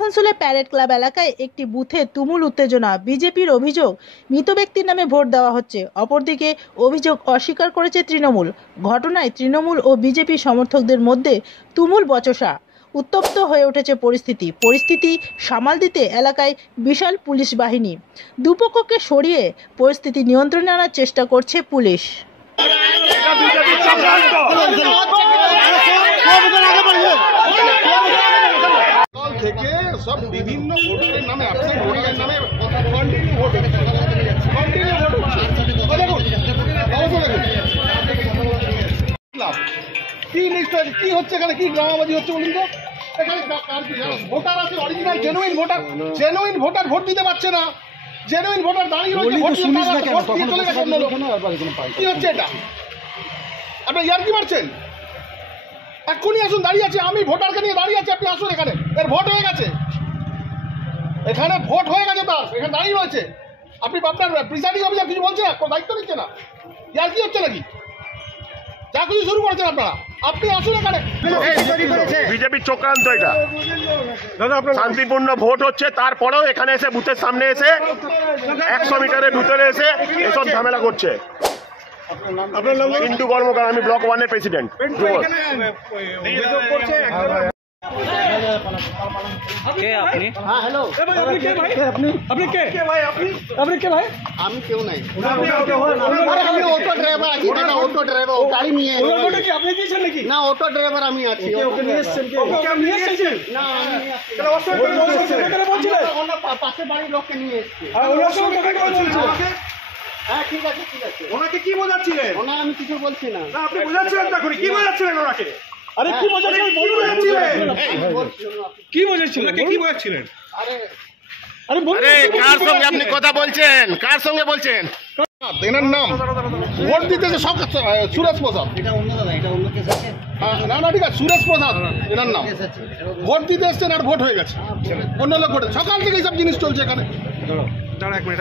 আসানসোলে parade club এলাকায় একটি বুথে তুমুল উত্তেজনা। বিজেপির অভিযোগ মৃত ব্যক্তির নামে ভোট দেওয়া হচ্ছে। অপরদিকে অভিযোগ অস্বীকার করেছে তৃণমূল। ঘটনায় তৃণমূল ও বিজেপি সমর্থকদের মধ্যে তুমুল বচসা। উত্তপ্ত হয়ে উঠেছে পরিস্থিতি সামাল দিতে এলাকায় বিশাল পুলিশ বাহিনী। দুপক্ষকে সরিয়ে পরিস্থিতি নিয়ন্ত্রণে আনার চেষ্টা করছে পুলিশ। থেকে সব বিভিন্ন ভোটারের নামে অ্যাবসেন্ট ভোটারের নামে কন্টিনিউ ভোট হচ্ছে। কি নিশ্চয় কি হচ্ছে এখানে, কি ড্রামাবাজি হচ্ছে বলুন তো? এখানে ভোটার আছে, অরিজিনাল জেনুইন ভোটার ভোট দিতে পারছে না। জেনুইন ভোটার দাঁড়িয়ে রয়েছে, কি হচ্ছে এটা? আপনি ইয়ার্কি মারছেন? এক্ষুনি আসুন, দাঁড়িয়ে আছে, আমি ভোটারকে নিয়ে দাঁড়িয়ে আছি, আপনি আসুন এখানে। এর ভোট হয়ে গেছে, এখানে ভোট হয়ে গেছে, তার এখানে দাঁড়িয়ে রয়েছে। আপনি আপনার প্রিসাইডিং অফিসার কিছু বলছে না, দায়িত্ব নিচ্ছে না? ইয়ার কি হচ্ছে নাকি? যা কিছু শুরু করেছেন আপনারা, আপনি আসুন এখানে। বিজেপির চক্রান্ত এটা। শান্তিপূর্ণ ভোট হচ্ছে, তারপরেও এখানে এসে বুথের সামনে এসে 100 মিটারের ভিতরে এসে এসব ঝামেলা করছে। পিন্টু কর্মকার, আমি ব্লক 1 এর প্রেসিডেন্ট। আমি কেউ নাই, আমি অটো ড্রাইভার আছি। অটো ড্রাইভার, ও গাড়ি নিয়ে না, অটো ড্রাইভার আমি আছি। পাশের বাড়ির লোককে নিয়ে এসছি। হ্যাঁ ঠিক আছে ঠিক আছে। ওনাকে কি বোঝাচ্ছিলেন? ওনা আমি কিছু বলছি না। আপনি বোঝাচ্ছিলেন তখন কি বোঝাচ্ছিলেন ওনাকে? আরে কি বোঝাচ্ছিলেন বলুন। কি বোঝাচ্ছিলেন? ওনাকে কি বোঝাচ্ছিলেন? আরে কার সঙ্গে আপনি কথা বলছেন? কার সঙ্গে বলছেন? এনার নাম ভোট দিতেছে সব সুরেশ প্রসাদ। না না ঠিক আছে, সুরেশ প্রসাদ এনার নাম। ভোট দিতে এসছেন আর ভোট হয়ে গেছে, অন্য লোক ভোটে। সকাল থেকে এইসব জিনিস চলছে এখানে। দাঁড়া এক মিনিট।